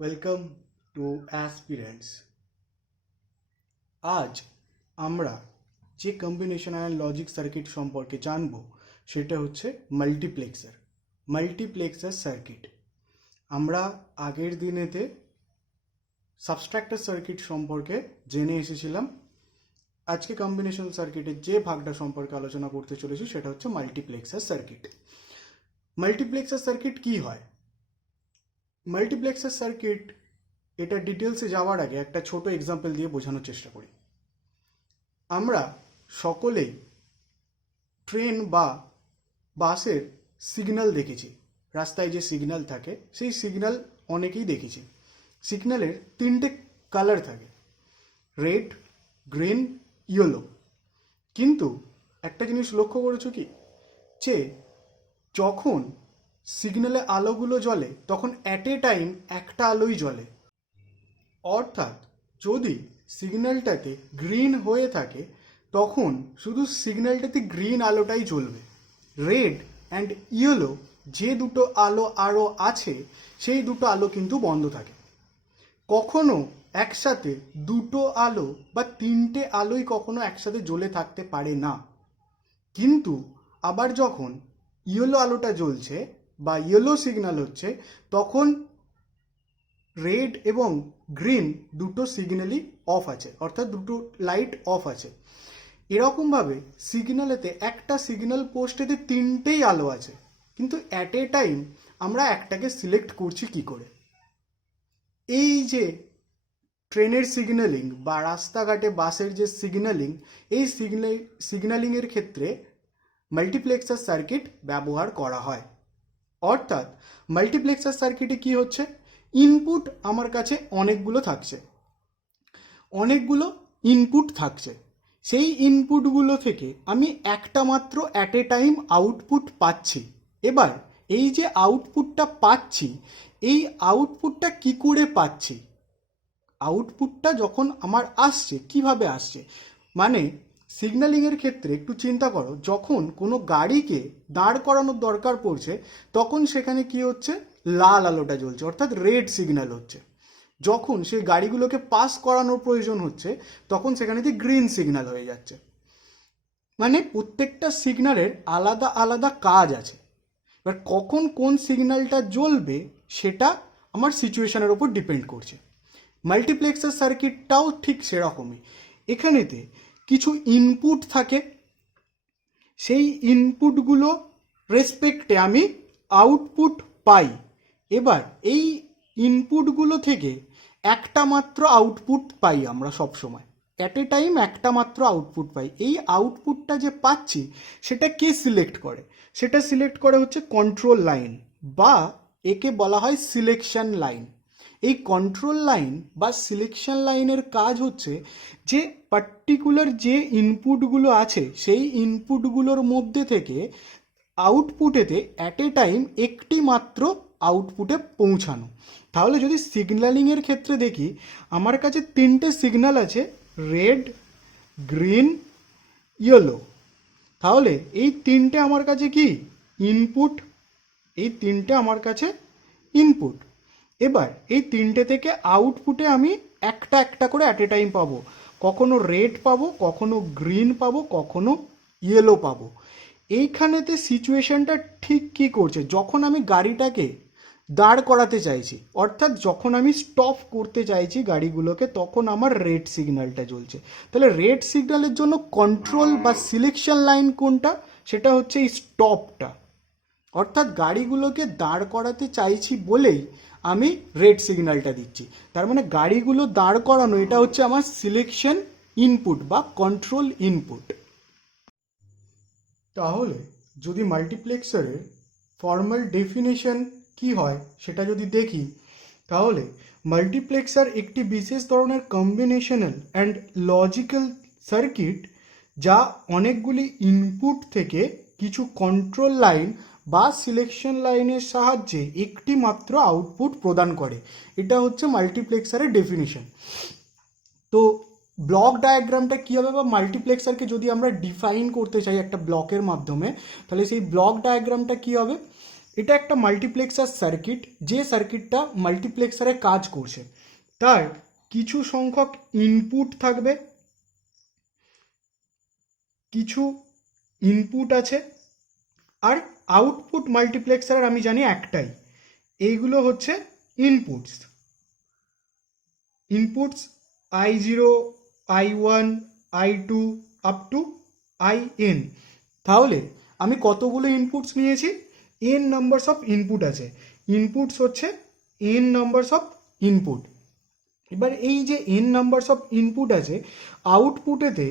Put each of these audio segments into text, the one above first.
Welcome to aspirants. আজ আমরা যে কম্বিনেশন অ্যান্ড লজিক সার্কিট সম্পর্কে জানব সেটা হচ্ছে মাল্টিপ্লেক্সার সার্কিট। আমরা আগের দিনেতে সাবস্ট্রাক্টার সার্কিট সম্পর্কে জেনে এসেছিলাম। আজকে কম্বিনেশন সার্কিটের যে ভাগটা সম্পর্কে আলোচনা করতে চলেছি সেটা হচ্ছে মাল্টিপ্লেক্সার সার্কিট। মাল্টিপ্লেক্সার সার্কিট কি হয়? মাল্টিপ্লেক্সার সার্কিট এটা ডিটেলসে যাওয়ার আগে একটা ছোট এক্সাম্পল দিয়ে বোঝানোর চেষ্টা করি। আমরা সকলেই ট্রেন বা বাসের সিগন্যাল দেখেছি। রাস্তায় যে সিগন্যাল থাকে সেই সিগন্যাল অনেকেই দেখেছি। সিগন্যালের তিনটে কালার থাকে, রেড, গ্রিন, ইয়েলো। কিন্তু একটা জিনিস লক্ষ্য করেছো কি, যে যখন সিগন্যালে আলোগুলো জ্বলে তখন অ্যাট এ টাইম একটা আলোই জ্বলে। অর্থাৎ যদি সিগন্যালটাতে গ্রিন হয়ে থাকে তখন শুধু সিগন্যালটাতে গ্রিন আলোটাই জ্বলবে। রেড অ্যান্ড ইয়েলো যে দুটো আলো আরও আছে সেই দুটো আলো কিন্তু বন্ধ থাকে। কখনো একসাথে দুটো আলো বা তিনটে আলোই কখনো একসাথে জ্বলে থাকতে পারে না। কিন্তু আবার যখন ইয়েলো আলোটা জ্বলছে বা ইয়েলো সিগন্যাল হচ্ছে তখন রেড এবং গ্রিন দুটো সিগন্যালই অফ আছে, অর্থাৎ দুটো লাইট অফ আছে। এরকমভাবে সিগন্যালেতে একটা সিগন্যাল পোস্টেতে তিনটেই আলো আছে, কিন্তু অ্যাট এ টাইম আমরা একটাকে সিলেক্ট করছি কি করে? এই যে ট্রেনের সিগন্যালিং বা রাস্তাঘাটে বাসের যে সিগন্যালিং, এই সিগন্যালিংয়ের ক্ষেত্রে মাল্টিপ্লেক্সার সার্কিট ব্যবহার করা হয়। অর্থাৎ মাল্টিপ্লেক্সার সার্কিটে কি হচ্ছে, ইনপুট আমার কাছে অনেকগুলো ইনপুট থাকছে। সেই ইনপুটগুলো থেকে আমি একটা মাত্র অ্যাট এ টাইম আউটপুট পাচ্ছি। এবার এই যে আউটপুটটা পাচ্ছি, এই আউটপুটটা কি করে পাচ্ছি? আউটপুটটা যখন আমার আসছে, কিভাবে আসছে? মানে সিগন্যালিংয়ের ক্ষেত্রে একটু চিন্তা করো, যখন কোনো গাড়িকে দাঁড় করানোর দরকার পড়ছে তখন সেখানে কি হচ্ছে, লাল আলোটা জ্বলছে, অর্থাৎ রেড সিগন্যাল হচ্ছে। যখন সেই গাড়িগুলোকে পাস করানোর প্রয়োজন হচ্ছে তখন সেখানে যে গ্রিন সিগন্যাল হয়ে যাচ্ছে। মানে প্রত্যেকটা সিগন্যালের আলাদা আলাদা কাজ আছে। এবার কখন কোন সিগন্যালটা জ্বলবে সেটা আমার সিচুয়েশনের ওপর ডিপেন্ড করছে। মাল্টিপ্লেক্সার সার্কিটটাও ঠিক সেরকমই। এখানেতে কিছু ইনপুট থাকে, সেই ইনপুটগুলো রেসপেক্টে আমি আউটপুট পাই। এবার এই ইনপুটগুলো থেকে একটা মাত্র আউটপুট পাই আমরা সব সময়, অ্যাট এ টাইম একটা মাত্র আউটপুট পাই। এই আউটপুটটা যে পাচ্ছি সেটা কে সিলেক্ট করে? সেটা সিলেক্ট করে হচ্ছে কন্ট্রোল লাইন, বা একে বলা হয় সিলেকশন লাইন। এই কন্ট্রোল লাইন বা সিলেকশন লাইনের কাজ হচ্ছে যে পার্টিকুলার যে ইনপুটগুলো আছে সেই ইনপুটগুলোর মধ্যে থেকে আউটপুটেতে অ্যাট এ টাইম একটি মাত্র আউটপুটে পৌঁছানো। তাহলে যদি সিগন্যালিংয়ের ক্ষেত্রে দেখি, আমার কাছে তিনটে সিগন্যাল আছে, রেড, গ্রিন, ইয়েলো। তাহলে এই তিনটে আমার কাছে কি ইনপুট, এই তিনটে আমার কাছে ইনপুট। এবার এই তিনটে থেকে আউটপুটে আমি একটা একটা করে অ্যাট এ টাইম পাবো। কখনো রেড পাবো, কখনো গ্রিন পাবো, কখনো ইয়েলো পাবো। এইখানেতে সিচুয়েশনটা ঠিক কি করছে, যখন আমি গাড়িটাকে দাঁড় করাতে চাইছি, অর্থাৎ যখন আমি স্টপ করতে চাইছি গাড়িগুলোকে, তখন আমার রেড সিগন্যালটা জ্বলছে। তাহলে রেড সিগন্যালের জন্য কন্ট্রোল বা সিলেকশন লাইন কোনটা? সেটা হচ্ছে এই স্টপটা। অর্থাৎ গাড়িগুলোকে দাঁড় করাতে চাইছি বলেই আমি রেড সিগন্যালটা দিচ্ছি। তার মানে গাড়িগুলো দাঁড় করানো, এটা হচ্ছে আমার সিলেকশন ইনপুট বা কন্ট্রোল ইনপুট। তাহলে যদি মাল্টিপ্লেক্সারের ফর্মাল ডেফিনেশন কি হয় সেটা যদি দেখি, তাহলে মাল্টিপ্লেক্সার একটি বিশেষ ধরনের কম্বিনেশনাল অ্যান্ড লজিক্যাল সার্কিট যা অনেকগুলি ইনপুট থেকে কিছু কন্ট্রোল লাইন বা সিলেকশন লাইনের সাহায্যে একটি মাত্র আউটপুট প্রদান করে। এটা হচ্ছে মাল্টিপ্লেক্সারের ডেফিনিশন। তো ব্লক ডায়াগ্রামটা কী হবে, বা মাল্টিপ্লেক্সারকে যদি আমরা ডিফাইন করতে চাই একটা ব্লকের মাধ্যমে, তাহলে সেই ব্লক ডায়াগ্রামটা কী হবে? এটা একটা মাল্টিপ্লেক্সার সার্কিট, যে সার্কিটটা মাল্টিপ্লেক্সারে কাজ করছে। তার কিছু সংখ্যক ইনপুট থাকবে, কিছু ইনপুট আছে, আর আউটপুট মাল্টিপ্লেক্সারের আমি জানি একটাই। এইগুলো হচ্ছে inputs. Inputs I0, I1, I2 up to IN। তাহলে আমি কতগুলো ইনপুটস নিয়েছি? n নাম্বারস অফ ইনপুট আছে। ইনপুটস হচ্ছে n নাম্বারস অফ ইনপুট। এবার এই যে n নাম্বারস অফ ইনপুট আছে, আউটপুটেতে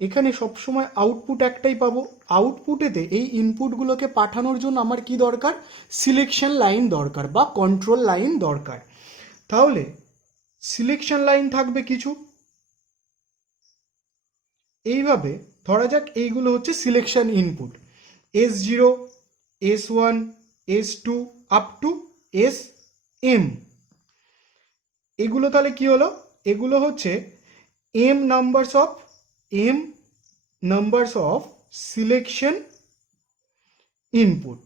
এখানে সবসময় আউটপুট একটাই পাবো। আউটপুটেতে এই ইনপুটগুলোকে পাঠানোর জন্য আমার কি দরকার? সিলেকশন লাইন দরকার বা কন্ট্রোল লাইন দরকার। তাহলে সিলেকশন লাইন থাকবে কিছু, এইভাবে ধরা যাক এইগুলো হচ্ছে selection input, S0, S1, S2 up to SM। এগুলো তাহলে কি হলো? এগুলো হচ্ছে m numbers of selection input.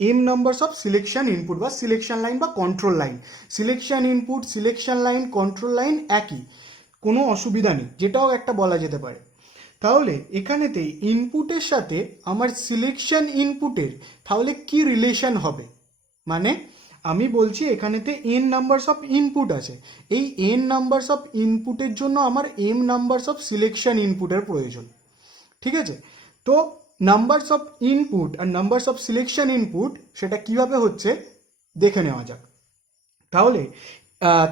m numbers of selection input বা সিলেকশন লাইন বা control line. Selection input, selection line, control line একই, কোনো অসুবিধা নেই, যেটাও একটা বলা যেতে পারে। তাহলে এখানেতে ইনপুটের সাথে আমার সিলেকশন ইনপুটের তাহলে কি রিলেশন হবে? মানে আমি বলছি এখানেতে n নাম্বারস অফ ইনপুট আছে, এই n নাম্বারস অফ ইনপুটের জন্য আমার m নাম্বারস অফ সিলেকশন ইনপুটের প্রয়োজন। ঠিক আছে? তো নাম্বারস অফ ইনপুট আর নাম্বারস অফ সিলেকশন ইনপুট সেটা কিভাবে হচ্ছে দেখে নেওয়া যাক। তাহলে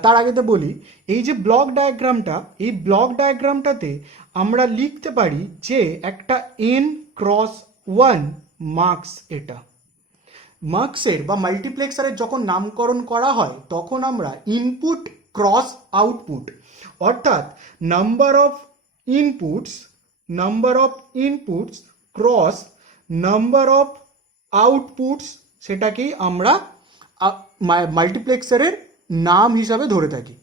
তার আগেতে বলি, এই যে ব্লক ডায়াগ্রামটা, এই ব্লক ডায়াগ্রামটাতে আমরা লিখতে পারি যে একটা n×1 মার্কস। এটা মার্কসের বা মাল্টিপ্লেক্সারের যখন নামকরণ করা হয় তখন আমরা ইনপুট ক্রস আউটপুট, অর্থাৎ number of inputs cross number of outputs, সেটাকেই আমরা মাল্টিপ্লেক্সারের নাম হিসাবে ধরে থাকি।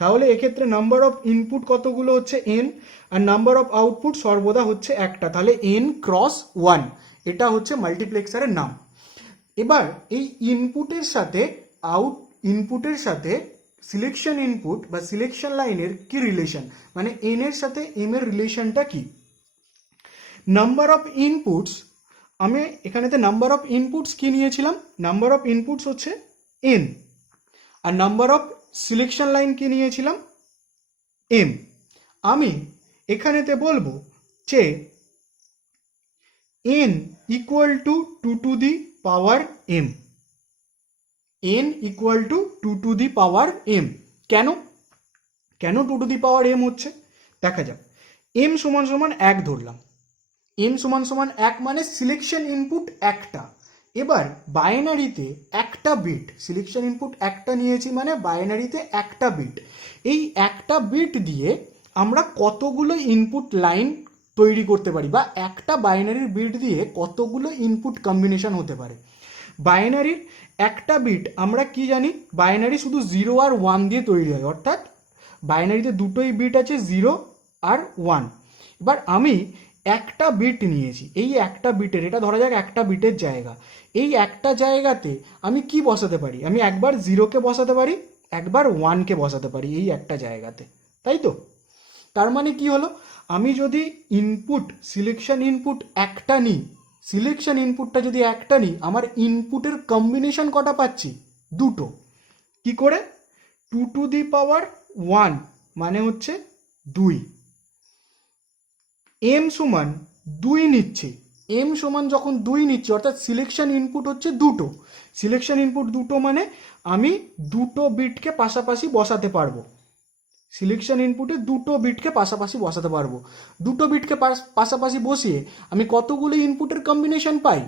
তাহলে এক্ষেত্রে নাম্বার অফ ইনপুট কতগুলো হচ্ছে n, আর নাম্বার অফ আউটপুট সর্বদা হচ্ছে একটা, তাহলে n×1, এটা হচ্ছে মাল্টিপ্লেক্সারের নাম। এবার এই ইনপুটের সাথে সিলেকশন ইনপুট বা সিলেকশন লাইনের কি রিলেশন, মানে n এর সাথে m এর রিলেশনটা কি? নাম্বার অফ ইনপুটস, আমি এখানেতে নাম্বার অফ ইনপুটস কি নিয়েছিলাম? নাম্বার অফ ইনপুটস হচ্ছে n, আর নাম্বার অফ সিলেকশন লাইন কি নিয়েছিলাম? m। আমি এখানেতে বলবো যে n equal to 2 to the power m। n equal to 2 to the power m। কেন 2 টু দি পাওয়ার m হচ্ছে দেখা যাক। m সমান সমান 1 ধরলাম। m সমান সমান 1 মানে সিলেকশন ইনপুট একটা। এবার বাইনারিতে একটা বিট, সিলেকশন ইনপুট একটা নিয়েছি মানে বাইনারিতে একটা বিট। এই একটা বিট দিয়ে আমরা কতগুলো ইনপুট লাইন তৈরি করতে পারি, বা একটা বাইনারির বিট দিয়ে কতগুলো ইনপুট কম্বিনেশন হতে পারে। বাইনারির একটা বিট আমরা কি জানি, বাইনারি শুধু 0 আর 1 দিয়ে তৈরি হয়, অর্থাৎ বাইনারিতে দুটোই বিট আছে, 0 আর 1। এবার আমি একটা বিট নিয়েছি, এই একটা বিটের, এটা ধরা যাক একটা বিটের জায়গা। এই একটা জায়গাতে আমি কি বসাতে পারি? আমি একবার 0কে বসাতে পারি, একবার 1কে বসাতে পারি এই একটা জায়গাতে, তাই তো? তার মানে কি হলো, আমি যদি সিলেকশন ইনপুট একটা নিই, সিলেকশন ইনপুটটা যদি একটা নিই, আমার ইনপুটের কম্বিনেশন কটা পাচ্ছি? দুটো। কি করে? 2 টু দি পাওয়ার 1 মানে হচ্ছে 2। m সমান 2 নিচ্ছি, m সমান যখন 2 নিচ্ছি, অর্থাৎ সিলেকশন ইনপুট হচ্ছে দুটো। সিলেকশন ইনপুট দুটো মানে আমি দুটো বিটকে পাশাপাশি বসাতে পারবো। সিলেকশন ইনপুটে দুটো বিটকে পাশাপাশি বসাতে পারবো। দুটো বিটকে পাশাপাশি বসিয়ে আমি কতগুলো ইনপুটের কম্বিনেশন পাই?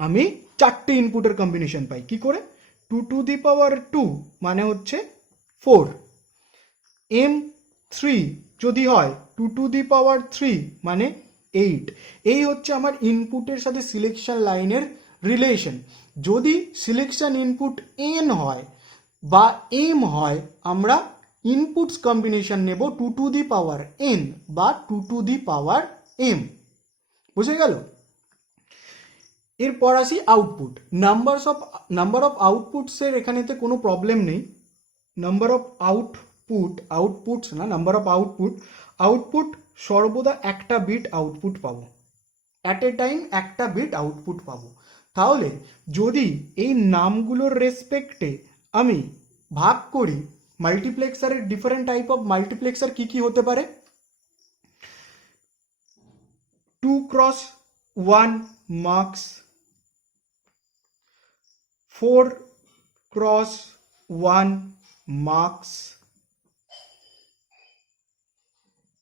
আমি 4টে ইনপুটের কম্বিনেশন পাই। কি করে? 2 টু দি পাওয়ার 2 মানে হচ্ছে 4। m3 যদি হয় 2 টু দি পাওয়ার 3 মানে 8। এই হচ্ছে আমার ইনপুটের সাথে সিলেকশন লাইনের রিলেশন। যদি সিলেকশন ইনপুট n হয় বা m হয়, আমরা ইনপুটস কম্বিনেশন নেব 2 টু দি পাওয়ার n বা 2 টু দি পাওয়ার m। বুঝে গেল? এরপর আসি আউটপুট। নাম্বার অফ আউটপুটসের এখানেতে কোনো প্রবলেম নেই। নাম্বার অফ আউটপুটস না, নাম্বার অফ আউটপুট সর্বদা একটা বিট আউটপুট পাবো, অ্যাট এ টাইম একটা বিট আউটপুট পাবো। তাহলে যদি এই নামগুলোর রেসপেক্টে আমি ভাগ করি, মাল্টিপ্লেক্সারের ডিফারেন্ট টাইপ অফ মাল্টিপ্লেক্সার কি কি হতে পারে? 2x1 marks, 4x1 marks,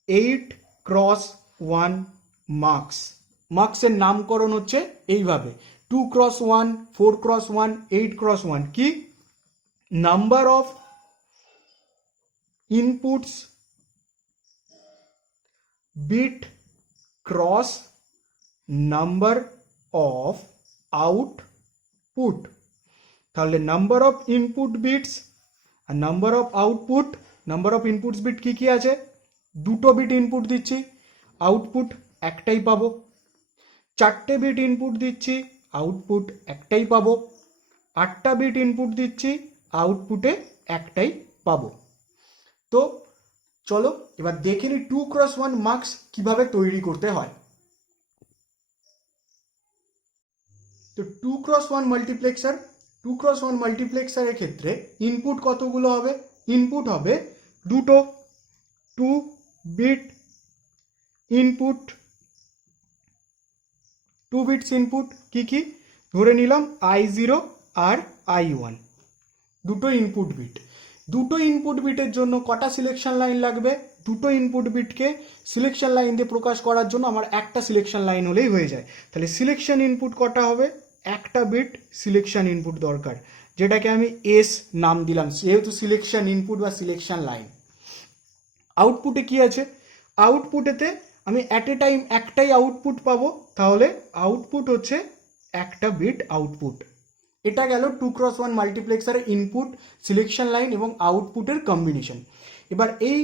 8x1 marks. মার্কসের নামকরণ হচ্ছে এইভাবে 2x1, 4x1, 8x1 কি? Number of inputs bit cross number of output. তাহলে নাম্বার অফ ইনপুট বিটস আর number of output. Number of inputs bit কি কি আছে? দুটো বিট ইনপুট দিচ্ছি, আউটপুট একটাই পাবো। 4টে বিট ইনপুট দিচ্ছি, আউটপুট একটাই পাবো। 8টা বিট ইনপুট দিচ্ছি, আউটপুটে একটাই পাবো। তো চলো এবার দেখে নিই 2x1 মার্কস কিভাবে তৈরি করতে হয়। তো 2x1 মাল্টিপ্লেক্সারের ক্ষেত্রে ইনপুট কতগুলো হবে? ইনপুট হবে দুটো, 2 বিট ইনপুট, 2 বিটস ইনপুট। কি কি ধরে নিলাম? I0 আর I1, দুটো ইনপুট বিট। দুটো ইনপুট বিটের জন্য কটা সিলেকশন লাইন লাগবে? দুটো ইনপুট বিটকে সিলেকশন লাইন দিয়ে প্রকাশ করার জন্য আমার একটা সিলেকশন লাইন হলেই হয়ে যায়। তাহলে সিলেকশন ইনপুট কটা হবে? একটা বিট সিলেকশন ইনপুট দরকার, যেটাকে আমি এস নাম দিলাম, যেহেতু সিলেকশন ইনপুট বা সিলেকশন লাইন। আউটপুটে কি আছে? আউটপুটেতে আমি অ্যাট এ টাইম একটাই আউটপুট পাবো, তাহলে আউটপুট হচ্ছে একটা বিট আউটপুট। এটা গেল 2x1 মাল্টিপ্লেক্সারের ইনপুট, সিলেকশন লাইন এবং আউটপুটের কম্বিনেশন। এবার এই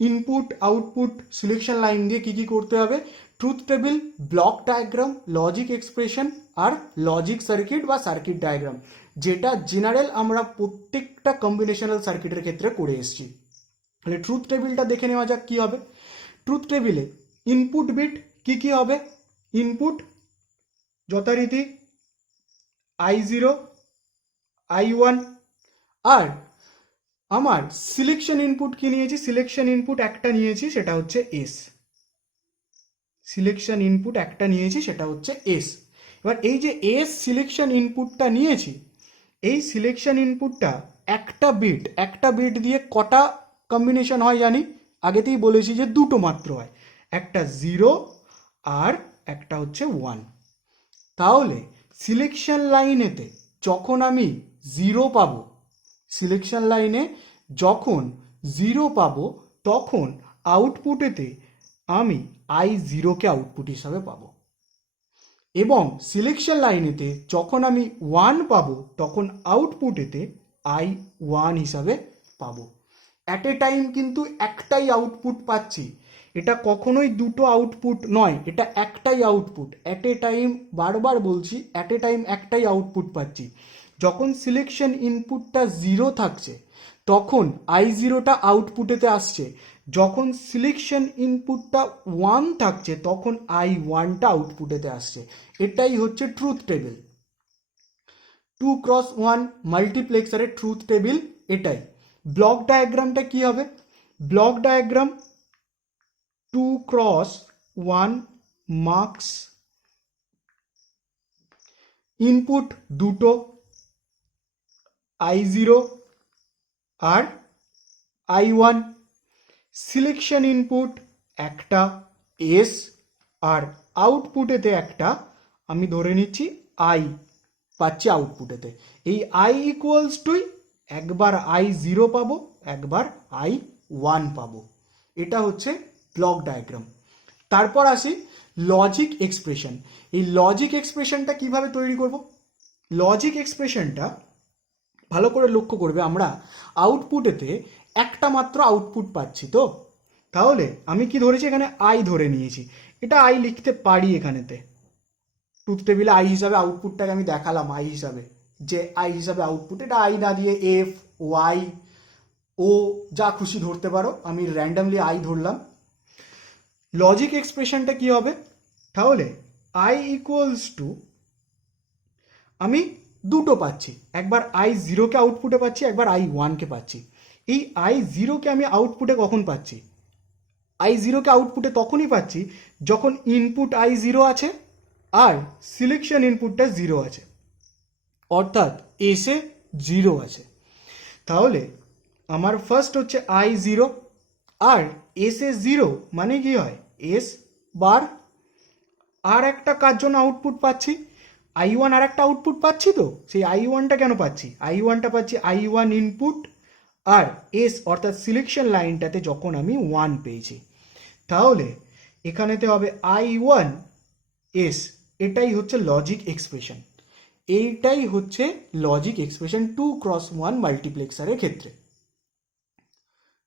ইনপুট, আউটপুট, সিলেকশন লাইন দিয়ে কি কি করতে হবে? Truth table, block diagram, logic expression আর লজিক সার্কিট বা সার্কিট ডায়াগ্রাম, যেটা জেনারেল আমরা প্রত্যেকটা কম্বিনেশনাল সার্কিটের ক্ষেত্রে করে এসেছি। তাহলে ট্রুথ টেবিলটা দেখে নেওয়া যাক কি হবে। ট্রুথ টেবিলে ইনপুট বিট কি কি হবে? ইনপুট যথারীতি I0, I1 আর আমার সিলেকশন ইনপুট কি নিয়েছি? সিলেকশন ইনপুট একটা নিয়েছি, সেটা হচ্ছে এস। সিলেকশন ইনপুট একটা নিয়েছি, সেটা হচ্ছে এস। এবার এই যে এস সিলেকশন ইনপুটটা নিয়েছি, এই সিলেকশন ইনপুটটা একটা বিট দিয়ে কটা কম্বিনেশন হয় জানি? আগেতেই বলেছি যে দুটো মাত্র হয়, একটা 0 আর একটা হচ্ছে 1। তাহলে সিলেকশন লাইনেতে যখন আমি 0 পাবো, সিলেকশন লাইনে যখন 0 পাবো, তখন আউটপুটেতে আমি I0কে আউটপুট হিসাবে পাবো। এবং সিলেকশন লাইনেতে যখন আমি 1 পাবো, তখন আউটপুটেতে I1 হিসাবে পাবো। অ্যাট এ টাইম কিন্তু একটাই আউটপুট পাচ্ছি, এটা কখনোই দুটো আউটপুট নয়, এটা একটাই আউটপুট। অ্যাট এ টাইম, বারবার বলছি, অ্যাট এ টাইম একটাই আউটপুট পাচ্ছি। যখন সিলেকশন ইনপুটটা 0 থাকছে, তখন I0টা আউটপুটেতে আসছে। যখন সিলেকশন ইনপুটটা 1 থাকছে, তখন I1টা আউটপুটেতে আসছে। এটাই হচ্ছে ট্রুথ টেবিল। 2x1 মাল্টিপ্লেক্সারের ট্রুথ টেবিল এটাই। ব্লক ডায়াগ্রামটা কি হবে? Block diagram 2x1 mux, input দুটো, I0 আর I1, সিলেকশন ইনপুট একটা এস আর আউটপুটেতে একটা আমি ধরে নিচ্ছি আই পাচ্ছি আউটপুটেতে। এই আই ইকুয়ালস টুই একবার I0 পাবো, একবার I1 পাবো। এটা হচ্ছে ব্লক ডায়াগ্রাম। তারপর আসি লজিক এক্সপ্রেশন। এই লজিক এক্সপ্রেশনটা কিভাবে তৈরি করব? লজিক এক্সপ্রেশনটা ভালো করে লক্ষ্য করবে, আমরা আউটপুটেতে একটা মাত্র আউটপুট পাচ্ছি। তো তাহলে আমি কি ধরেছি? এখানে আই ধরে নিয়েছি, এটা আই লিখতে পারি এখানেতে। ট্রুথ টেবিলে আই হিসাবে আউটপুটটাকে আমি দেখালাম আই হিসাবে, যে আই হিসাবে আউটপুট, এটা আই না দিয়ে এফ, ওয়াই, ও যা খুশি ধরতে পারো, আমি র্যান্ডামলি আই ধরলাম। লজিক এক্সপ্রেশনটা কি হবে তাহলে, আই ইকুয়ালস টু, আমি দুটো পাচ্ছি, একবার আই জিরোকে আউটপুটে পাচ্ছি, একবার আই ওয়ানকে পাচ্ছি। এই আই জিরোকে আমি আউটপুটে কখন পাচ্ছি? আই জিরোকে আউটপুটে তখনই পাচ্ছি যখন ইনপুট আই জিরো আছে আর সিলেকশন ইনপুটটা জিরো আছে, অর্থাৎ এসে জিরো আছে। তাহলে আমার ফার্স্ট হচ্ছে আই জিরো, আর এসে জিরো মানে কি হয়, এস বার। আর একটা কার জন্য আউটপুট পাচ্ছি, আই ওয়ান আর একটা আউটপুট পাচ্ছি, তো সেই আই ওয়ানটা কেন পাচ্ছি, আই ওয়ানটা পাচ্ছি আই ওয়ান ইনপুট, আর এস অর্থাৎ সিলেকশন লাইনটাতে যখন আমি ওয়ান পেয়েছি, তাহলে এখানেতে হবে আই ওয়ান এস। এটাই হচ্ছে লজিক এক্সপ্রেশন, এইটাই হচ্ছে লজিক এক্সপ্রেশন 2x1 মাল্টিপ্লেক্সারের ক্ষেত্রে।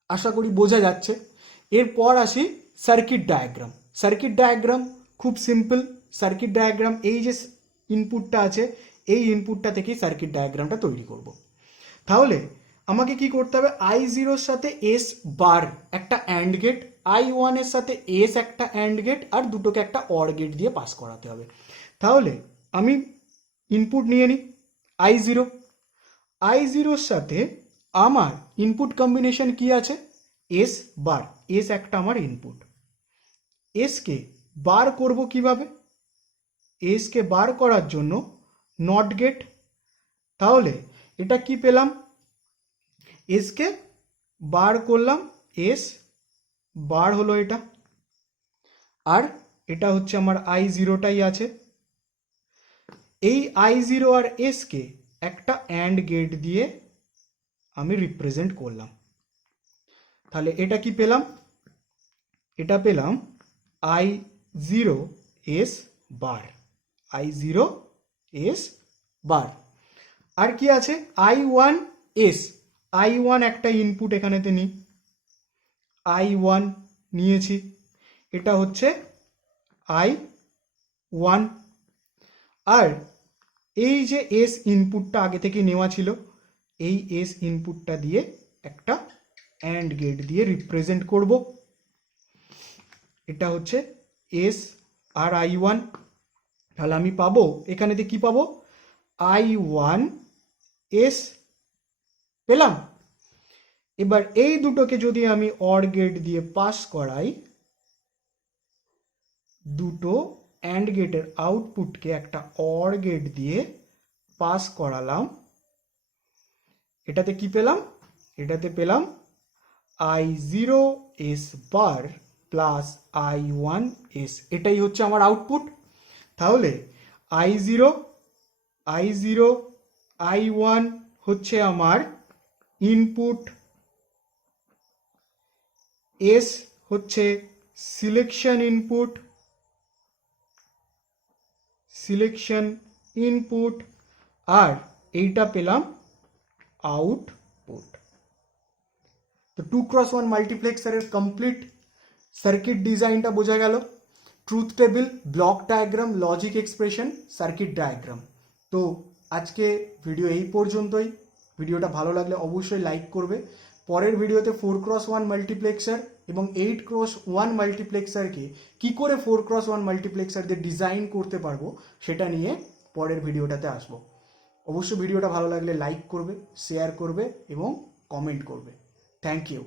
আশা করি বোঝা যাচ্ছে। এরপর আসি সার্কিট ডায়াগ্রাম। সার্কিট ডায়াগ্রাম খুব সিম্পল। সার্কিট ডায়াগ্রাম, এই যে ইনপুটটা আছে, এই ইনপুটটা থেকেই সার্কিট ডায়াগ্রামটা তৈরি করব। তাহলে আমাকে কি করতে হবে, আই জিরোর সাথে এস বার একটা অ্যান্ড গেট, আই ওয়ানের সাথে এস একটা অ্যান্ড গেট, আর দুটোকে একটা অর গেট দিয়ে পাস করাতে হবে। তাহলে আমি ইনপুট নিয়ে নিই আই জিরো, আই জিরোর সাথে আমার ইনপুট কম্বিনেশন কি আছে, এস বার, এস একটা আমার ইনপুট। এসকে বার করব কিভাবে, এসকে বার করার জন্য নট গেট। তাহলে এটা কি পেলাম, এসকে বার করলাম, এস বার হলো এটা, আর এটা হচ্ছে আমার আই জিরোটাই আছে। এই আই জিরো আর এসকে একটা অ্যান্ড গেট দিয়ে আমি রিপ্রেজেন্ট করলাম। তাহলে এটা কি পেলাম, এটা পেলাম I zero S bar, I zero S bar. আর কি আছে, I one S, I one একটা ইনপুট এখানেতে নিই, আই ওয়ান নিয়েছি, এটা হচ্ছে আই ওয়ান। আর এই যে এস ইনপুটটা আগে থেকে নেওয়া ছিল, এই এস ইনপুটটা দিয়ে একটা অ্যান্ড গেট দিয়ে রিপ্রেজেন্ট করব। এটা হচ্ছে এস আর আই ওয়ান। তাহলে আমি পাবো এখানেতে কি পাবো, আই ওয়ান এস পেলাম। এবার এই দুটোকে যদি আমি অর গেট দিয়ে পাস করাই, দুটো অ্যান্ড গেটের আউটপুটকে একটা অর গেট দিয়ে পাস করালাম, এটাতে কি পেলাম, এটাতে পেলাম I zero S bar plus I one S. এটাই হচ্ছে আমার আউটপুট। তাহলে I zero, I zero, I one হচ্ছে আমার ইনপুট, এস হচ্ছে সিলেকশন ইনপুট, সিলেকশন ইনপুট, আর এইটা পেলাম আউটপুট। তো 2x1 মাল্টিপ্লেক্সারের কমপ্লিট সার্কিট ডিজাইনটা বোঝা গেল। Truth table, block diagram, logic expression, circuit diagram. তো আজকে ভিডিও এই পর্যন্তই। ভিডিওটা ভালো লাগলে অবশ্যই লাইক করবে। পরের ভিডিওতে 4x1 মাল্টিপ্লেক্সার এবং 8x1 মাল্টিপ্লেক্সারকে কী করে 4x1 মাল্টিপ্লেক্সার দিয়ে ডিজাইন করতে পারবো সেটা নিয়ে পরের ভিডিওটাতে আসবো। অবশ্যই ভিডিওটা ভালো লাগলে লাইক করবে, শেয়ার করবে এবং কমেন্ট করবে। Thank you.